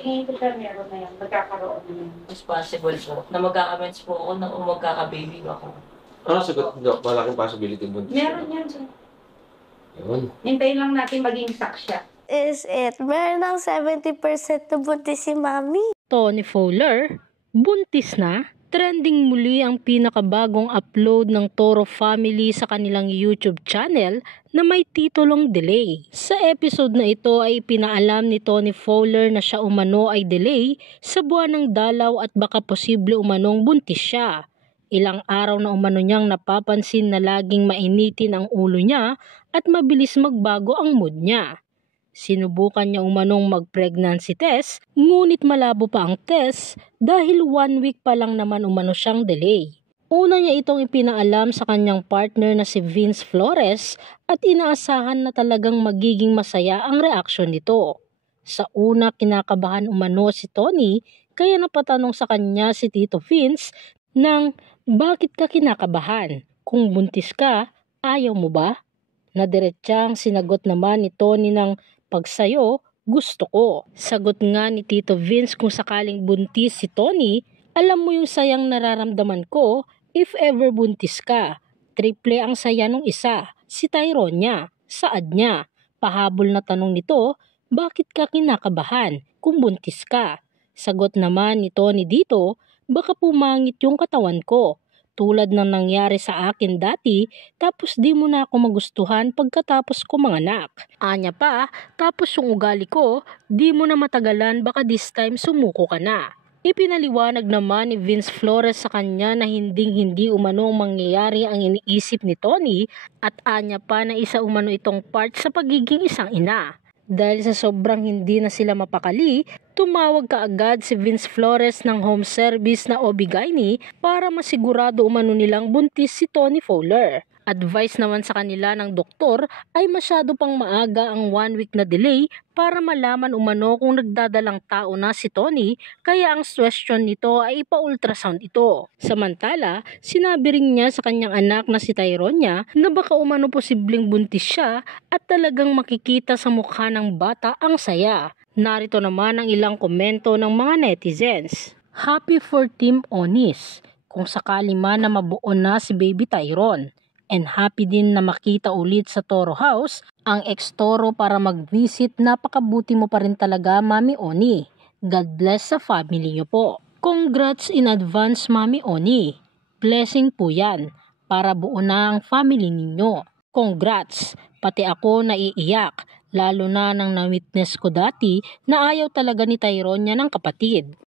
Tingin ko siya meron na yan, magkakaroon na yan. It's possible po na magkakamens po ako o magkakababy ako. Ano sagot? Malaking possibility mo. Meron yan siya. Yun. Hintayin lang natin maging saksya. Is it? Meron ng 70% na buntis si Mami. Tony Fowler, buntis na? Trending muli ang pinakabagong upload ng Toro family sa kanilang YouTube channel na may titulong Delay. Sa episode na ito ay pinaalam ni Tony Fowler na siya umano ay delay sa buwan ng dalaw at baka posible umanong buntis siya. Ilang araw na umano niyang napapansin na laging mainitin ang ulo niya at mabilis magbago ang mood niya. Sinubukan niya umanong mag-pregnancy test, ngunit malabo pa ang test dahil 1 week pa lang naman umano siyang delay. Una niya itong ipinaalam sa kanyang partner na si Vince Flores at inaasahan na talagang magiging masaya ang reaksyon nito. Sa una kinakabahan umano si Tony kaya napatanong sa kanya si Tito Vince ng bakit ka kinakabahan? Kung buntis ka, ayaw mo ba? Nadiretsyang sinagot naman ni Tony ng pagsayo, gusto ko. Sagot nga ni Tito Vince kung sakaling buntis si Tony, alam mo yung sayang nararamdaman ko if ever buntis ka. Triple ang saya nung isa, si Tyrone niya, saad niya. Pahabol na tanong nito, bakit ka kinakabahan kung buntis ka? Sagot naman ni Tony dito, baka pumangit yung katawan ko. Tulad ng nangyari sa akin dati, tapos di mo na ako magustuhan pagkatapos ko manganak. Anya pa, tapos yung ugali ko, di mo na matagalan baka this time sumuko ka na. Ipinaliwanag naman ni Vince Flores sa kanya na hindi umano mangyayari ang iniisip ni Tony at anya pa na isa umano itong part sa pagiging isang ina. Dahil sa sobrang hindi na sila mapakali, tumawag kaagad si Vince Flores ng home service na OB-GYN para masigurado umano nilang buntis si Tony Fowler. Advice naman sa kanila ng doktor ay masyado pang maaga ang 1 week na delay para malaman umano kung nagdadalang tao na si Tony kaya ang question nito ay ipa-ultrasound ito. Samantala, sinabi rin niya sa kanyang anak na si Tyrone niya na baka umano posibleng buntis siya at talagang makikita sa mukha ng bata ang saya. Narito naman ang ilang komento ng mga netizens. Happy for Team Onis kung sakali man na mabuo na si Baby Tyrone. And happy din na makita ulit sa Toro House ang ex-Toro para mag-visit. Napakabuti mo pa rin talaga, Mami Oni. God bless sa family niyo po. Congrats in advance, Mami Oni. Blessing po yan para buo na ang family ninyo. Congrats, pati ako naiiyak. Lalo na nang na-witness ko dati na ayaw talaga ni Tyrone niya ng kapatid.